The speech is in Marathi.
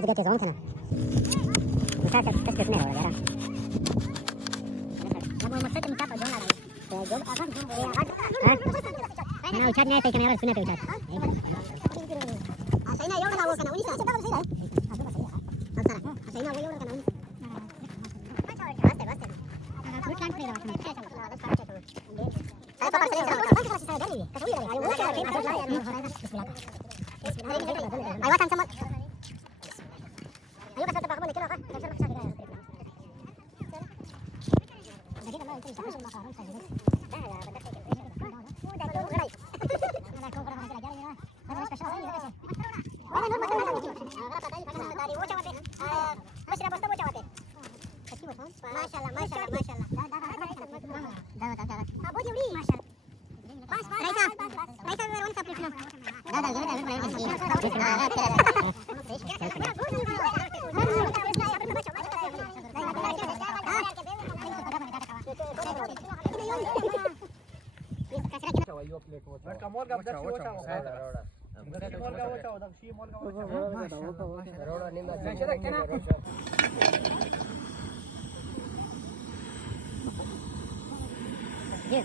त्याचं काय जाऊन ना काय कसं नाही जरा मग तुम्ही टाका जाऊन ना उचार नाही की नाही सुनत उचार असं नाही एवढं लावू का ना उनी असं सही आहे असं नाही एवढं का ना फ्रूट प्लांट नाही Yeah.